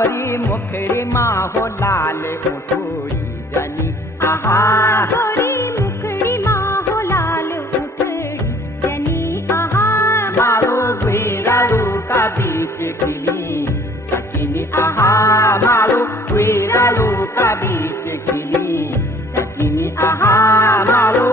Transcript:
गोरी मुखड़ी माँ हो लाल उठोड़ी जनी आहा गोरी मुखड़ी माँ हो लाल उठड़ी जनी आहा मारो गुरारू का बीच खिली सकिनी आहा मारो गुरारू का बीच खिली सकिनी आहा मारो